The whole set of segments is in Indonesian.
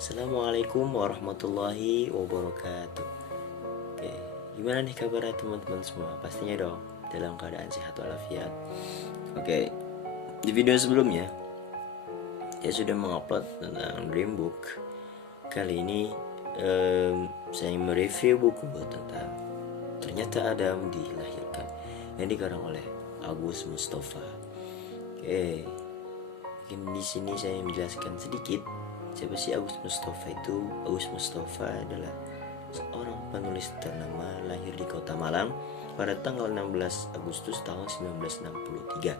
Assalamualaikum warahmatullahi wabarakatuh. Oke, gimana nih kabarnya teman-teman semua? Pastinya dong dalam keadaan sehat walafiat. Oke, di video sebelumnya saya sudah mengupload tentang Dreambook. Kali ini saya mereview buku tentang Ternyata Adam Dilahirkan yang dikarang oleh Agus Mustafa. Oke, mungkin di sini saya menjelaskan sedikit siapa sih Agus Mustafa itu. Agus Mustafa adalah seorang penulis ternama, lahir di Kota Malang pada tanggal 16 Agustus tahun 1963.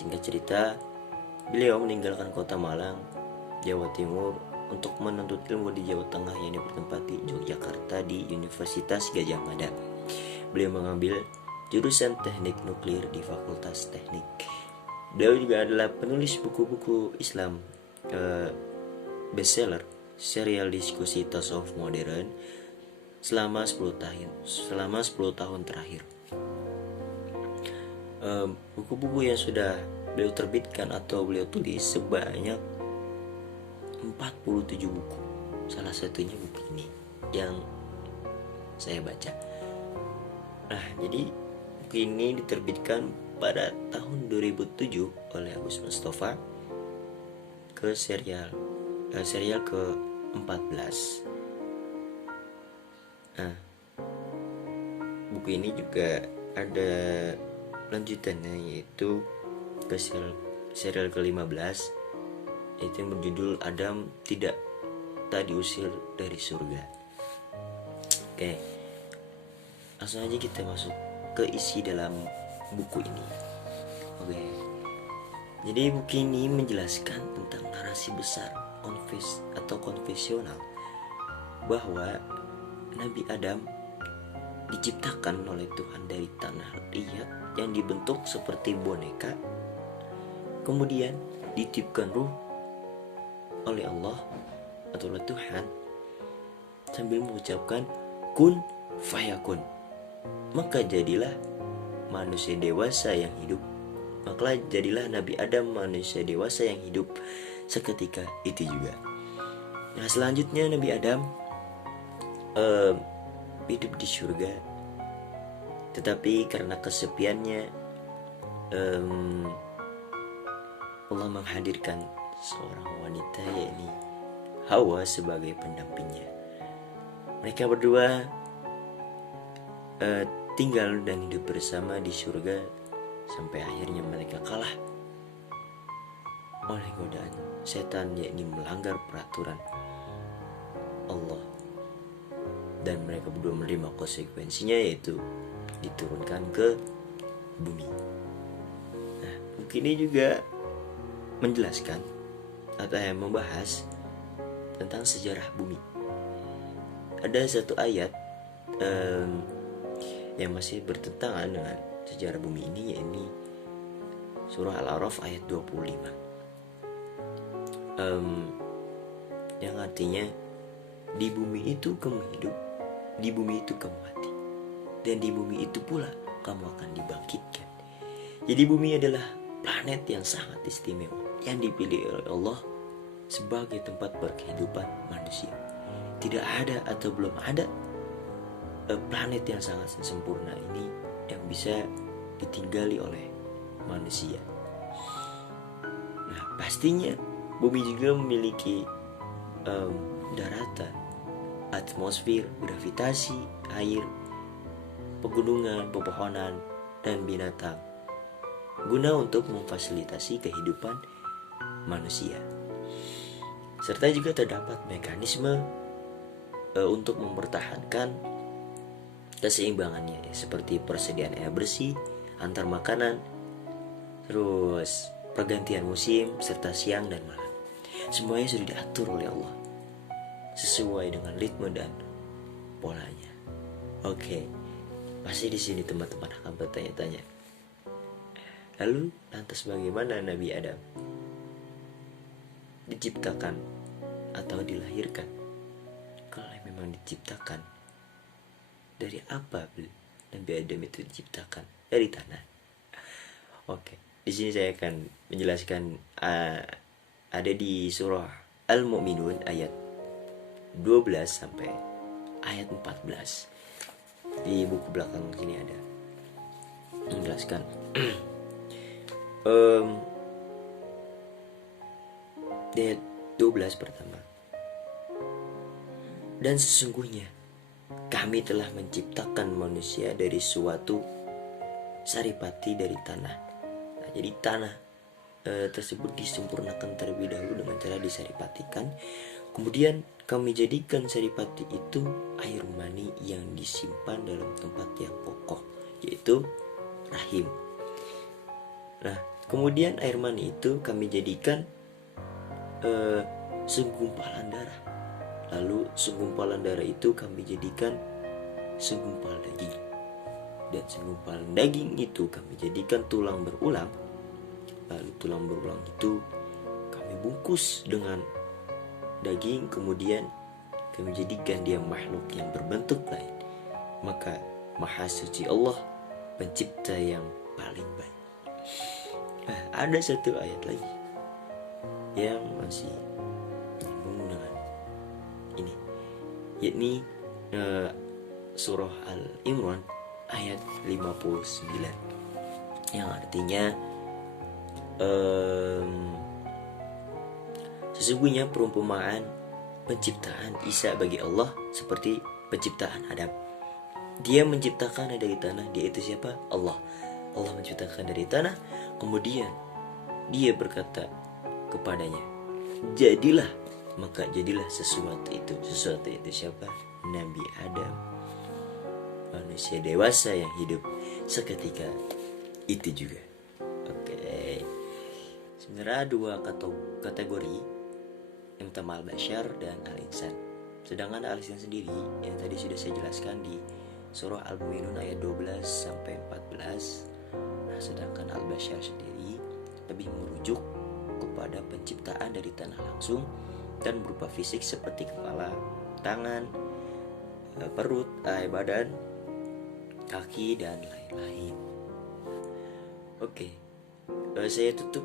Singkat cerita, beliau meninggalkan Kota Malang, Jawa Timur untuk menuntut ilmu di Jawa Tengah yang bertempat di Yogyakarta di Universitas Gadjah Mada. Beliau mengambil jurusan Teknik Nuklir di Fakultas Teknik. Beliau juga adalah penulis buku-buku Islam bestseller, serial diskusi tasawuf modern selama 10 tahun terakhir. Buku-buku yang sudah beliau terbitkan atau beliau tulis sebanyak 47 buku. Salah satunya buku ini yang saya baca. Nah, jadi buku ini diterbitkan pada tahun 2007 oleh Agus Mustafa ke serial ke-14. Nah, buku ini juga ada lanjutannya, yaitu ke serial ke-15, yaitu yang berjudul Adam Tak Diusir dari Surga. Oke, langsung aja kita masuk ke isi dalam buku ini. Oke, jadi buku ini menjelaskan tentang narasi besar konvensional bahwa Nabi Adam diciptakan oleh Tuhan dari tanah liat yang dibentuk seperti boneka, kemudian ditiupkan ruh oleh Allah atau oleh Tuhan sambil mengucapkan kun fayakun, maka jadilah manusia dewasa yang hidup. Maka jadilah Nabi Adam manusia dewasa yang hidup seketika itu juga. Nah, selanjutnya Nabi Adam hidup di surga, tetapi karena kesepiannya Allah menghadirkan seorang wanita, yakni Hawa, sebagai pendampingnya. Mereka berdua tinggal dan hidup bersama di surga sampai akhirnya mereka kalah oleh godaan setan, yakni melanggar peraturan Allah, dan mereka berdua menerima konsekuensinya, yaitu diturunkan ke bumi. Nah, buku ini juga menjelaskan atau membahas tentang sejarah bumi. Ada satu ayat yang masih bertentangan dengan sejarah bumi ini, yakni surah Al-A'raf ayat 25, yang artinya di bumi itu kamu hidup, di bumi itu kamu mati, dan di bumi itu pula kamu akan dibangkitkan. Jadi bumi adalah planet yang sangat istimewa yang dipilih oleh Allah sebagai tempat berkehidupan manusia. Tidak ada atau belum ada planet yang sangat sempurna ini yang bisa ditinggali oleh manusia. Nah, pastinya bumi juga memiliki daratan, atmosfer, gravitasi, air, pegunungan, pepohonan, dan binatang, guna untuk memfasilitasi kehidupan manusia. Serta juga terdapat mekanisme untuk mempertahankan keseimbangannya, seperti persediaan air bersih, antar makanan, terus pergantian musim, serta siang dan malam. Semuanya sudah diatur oleh Allah sesuai dengan ritme dan polanya. Oke, pasti di sini teman-teman akan bertanya-tanya, lalu lantas bagaimana Nabi Adam diciptakan atau dilahirkan? Kalau memang diciptakan, dari apa Nabi Adam itu diciptakan? Dari tanah. Oke, di sini saya akan menjelaskan ada di surah Al-Mu'minun ayat 12 sampai ayat 14. Di buku belakang sini ada menjelaskan. Ayat 12 pertama. Dan sesungguhnya kami telah menciptakan manusia dari suatu saripati dari tanah. Nah, jadi tanah tersebut disempurnakan terlebih dahulu dengan cara disaripatikan. Kemudian kami jadikan saripati itu air mani yang disimpan dalam tempat yang kokoh, yaitu rahim. Nah, kemudian air mani itu kami jadikan segumpalan darah. Lalu segumpalan darah itu kami jadikan segumpal daging. Dan segumpalan daging itu kami jadikan tulang berulang. Lalu tulang berulang itu kami bungkus dengan daging. Kemudian kami jadikan dia makhluk yang berbentuk lain. Maka Maha Suci Allah, pencipta yang paling baik. Nah, ada satu ayat lagi yang masih nyambung dengan ini, yakni surah Al-Imran ayat 59, yang artinya sesungguhnya perumpamaan penciptaan Isa bagi Allah seperti penciptaan Adam. Dia menciptakan dari tanah. Dia itu siapa? Allah. Allah menciptakan dari tanah. Kemudian dia berkata kepadanya, jadilah. Maka jadilah sesuatu itu. Sesuatu itu siapa? Nabi Adam, manusia dewasa yang hidup seketika itu juga. Oke. Sebenarnya dua kategori, yang pertama al-bashar dan al-insan. Sedangkan al-insan sendiri yang tadi sudah saya jelaskan di surah Al-Mu'minun ayat 12 sampai 14. Nah, sedangkan al-bashar sendiri lebih merujuk kepada penciptaan dari tanah langsung dan berupa fisik seperti kepala, tangan, perut, badan, kaki, dan lain-lain. Oke, saya tutup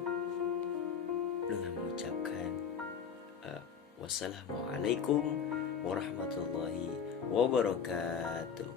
dengan mengucapkan wassalamualaikum warahmatullahi wabarakatuh.